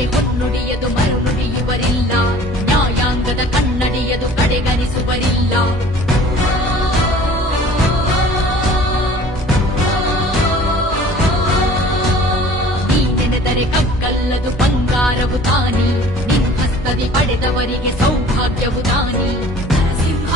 ನೀನೆನೆದರೆ ಹೊನ್ನುಡಿಯದು ಮರುನುಡಿಯುವರಿಲ್ಲ, ನ್ಯಾಯಾಂಗದ ಕನ್ನಡಿಯದು ಕಡೆಗಣಿಸುವರಿಲ್ಲ. ನೀನೆನೆದರೆ ಕಗ್ಗಲ್ಲದು ಬಂಗಾರವು ತಾನಿ, ನಿನ್ ಹಸ್ತದಿ ಪಡೆದವರಿಗೆ ಸೌಭಾಗ್ಯವು ದಾನಿ. ನರಸಿಂಹ